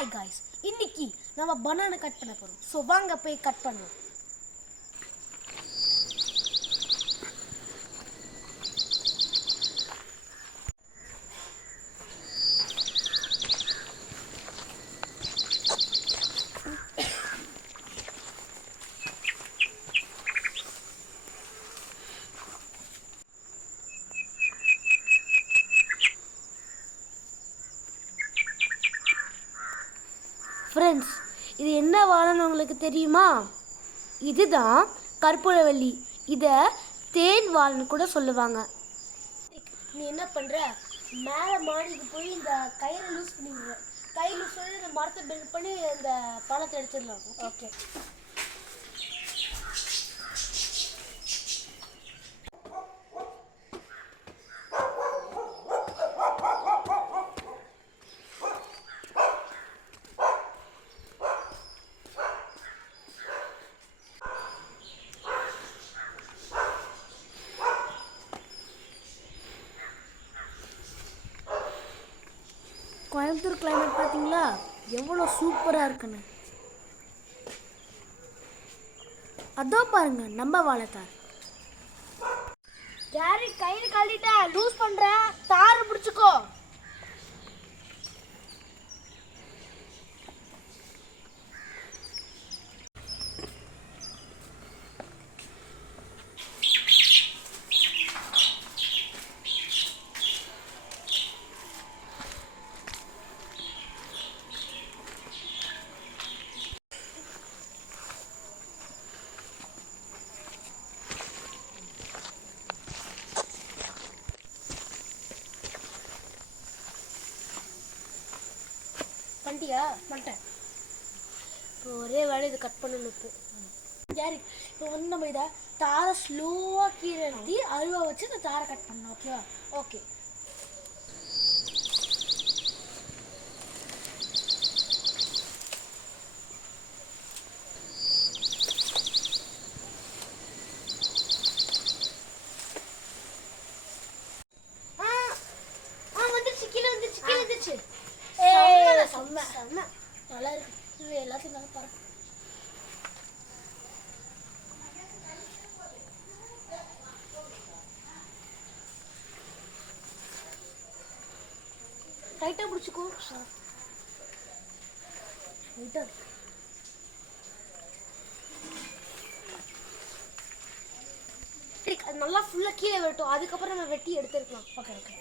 Hi guys, இன்னைக்கு நம்ம banana cut பண்ண போகிறோம். ஸோ வாங்க போய் கட் பண்ணுவோம். ஃப்ரெண்ட்ஸ், இது என்ன வாழைன்னு உங்களுக்கு தெரியுமா? இதுதான் கற்பூரவள்ளி. இதை தேன் வாழைன்னு கூட சொல்லுவாங்க. நீ என்ன பண்ணுற, மேலே மாடிக்கு போய் இந்த கயிறை லூஸ் பண்ணிடுற. கை லூஸ் பண்ணி இந்த மரத்தை பெண்ட் பண்ணி இந்த பழத்தை எடுத்துடலாம். ஓகே. கோயம்புத்தூர் கிளைமேட் பார்த்தீங்களா எவ்வளோ சூப்பராக இருக்குன்னு. அதோ பாருங்க நம்ம வாழைத்தார். யாரு கையில் கழட்டிட்ட, லூஸ் பண்ற, தார் பிடிச்சிக்கோ. பண்ணிட்டியா? பண்ணிட்டேன். இப்போ ஒரே வேலை இதை கட் பண்ணணும். சரி, இப்போ வந்து நம்ம இதை தாரை ஸ்லோவாக கீழே எழுதி அருவா வச்சு இந்த தாரை கட் பண்ணணும். ஓகேவா? ஓகே. நல்லா இருக்கு. எல்லாத்தையும் நல்லா பாரு. டைட்டா பிடிச்சிக்கோ. அது நல்லா ஃபுல்லா கீழே வெட்டும். அதுக்கப்புறம் நம்ம வெட்டி எடுத்துருக்கலாம். Okay okay.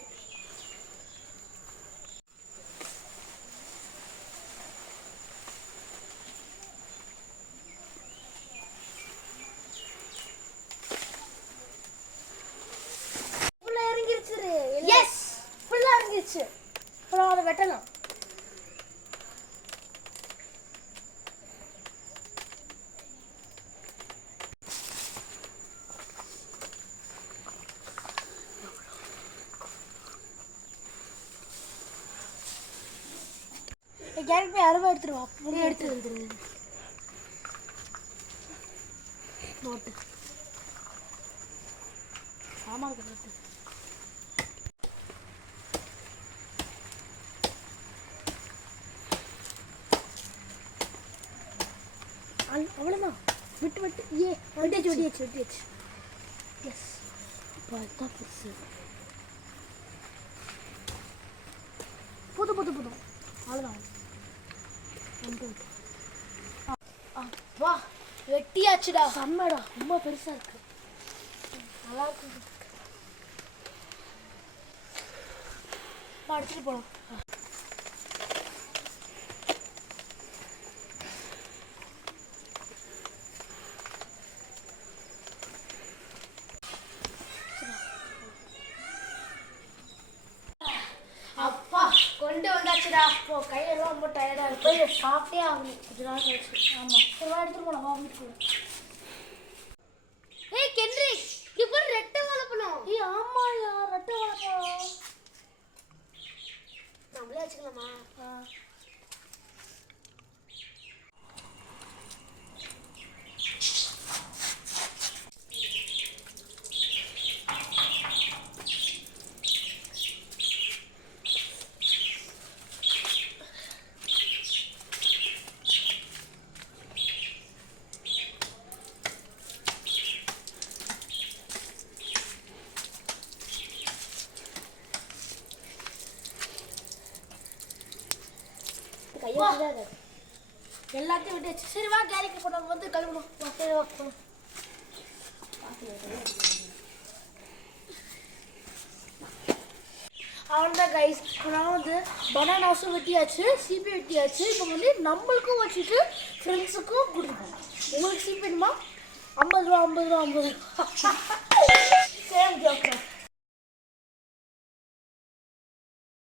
அப்புறம் அதை வெட்டலாம். கேரட் போய் அறுவை எடுத்துருவா. எடுத்து வந்துருங்க. நோட்டு சாமான் போட்டு அவ்வளோதான். விட்டு விட்டு வெட்டியாச்சு. எஸ், இப்போ அதுதான் பெருசு. புது அவ்வளோதான். அப்பா வெட்டியாச்சுடா. செம்மடா, ரொம்ப பெருசாக இருக்கு. நல்லா இருக்கு. அடிச்சுட்டு போகலாம். அப்பா கொண்டு வந்தாச்சுடா. இப்போ கையெல்லாம் ரொம்ப டயர்டாக இருக்கு. சாப்பிட்டே ஆகணும் கொஞ்ச நாள் கழிச்சு. ஆமாம், ஒரு வாரம் எடுத்துட்டு போகலாம். வீட்டுக்கு. ஏய் கென்ரிக், இப்போ ரெட்டை வாழைப்பழம். ஏய் ஆமாயா, ரெட்டை வாழைப்பழம் நம்மளே வச்சுக்கலாமா? எல்லாத்தையும் விட்டு சரி வா கேரிக்கு போனவங்க வந்து கிளம்பணும். சரி வா போகணும். அவ்வளோதான் கைஸ். நான் வந்து பனானாஸும் வெட்டியாச்சு, சீப்பி வெட்டியாச்சு. இப்போ வந்து நம்மளுக்கும் வச்சுட்டு ஃப்ரெண்ட்ஸுக்கும் கொடுக்கணும். உங்களுக்கு சீப் வேணுமா? 50 ரூபா 50 ரூபா 50 ரூபா. Same joker.